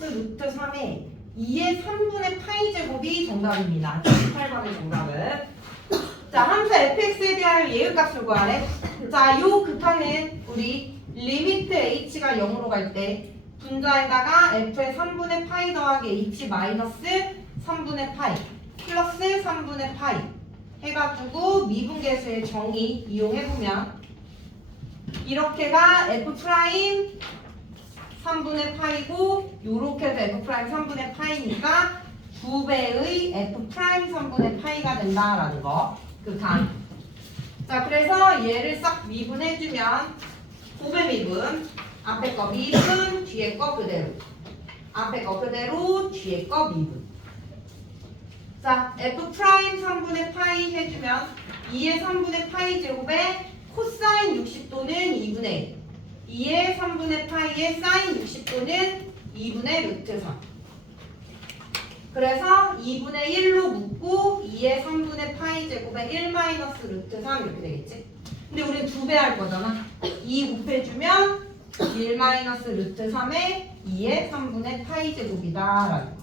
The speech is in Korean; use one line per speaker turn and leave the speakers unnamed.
마이너스 루트 3에 2의 3분의 파이 제곱이 정답입니다. 78번의 정답은. 자, 함수 fx에 대하여 예외값을 구하래. 자, 요 극한은 우리 리미트 h가 0으로 갈 때 분자에다가 f의 3분의 파이 더하기 h 마이너스 3분의 파이 플러스 3분의 파이 해가지고 미분계수의 정의 이용해보면 이렇게가 f 프라임 3분의 파이고 요렇게 해서 f 프라임 3분의 파이니까 2배의 f 프라임 3분의 파이가 된다라는 거. 그 간. 자, 그래서 얘를 싹 미분해주면 9배 미분. 앞에 거 미분, 뒤에 거 그대로. 앞에 거 그대로, 뒤에 거 미분. 자, f 프라임 3분의 파이 해주면 2의 3분의 파이 제곱에 코사인 60도는 2분의 1. 2의 3분의 파이의 사인 60도는 2분의 루트 3. 그래서 2분의 1로 묶고 2의 3분의 파이 제곱에 1 마이너스 루트 3 이렇게 되겠지? 근데 우린 두 배 할 거잖아. 2 곱해주면 1 마이너스 루트 3에 2의 3분의 파이 제곱이다 라는 거.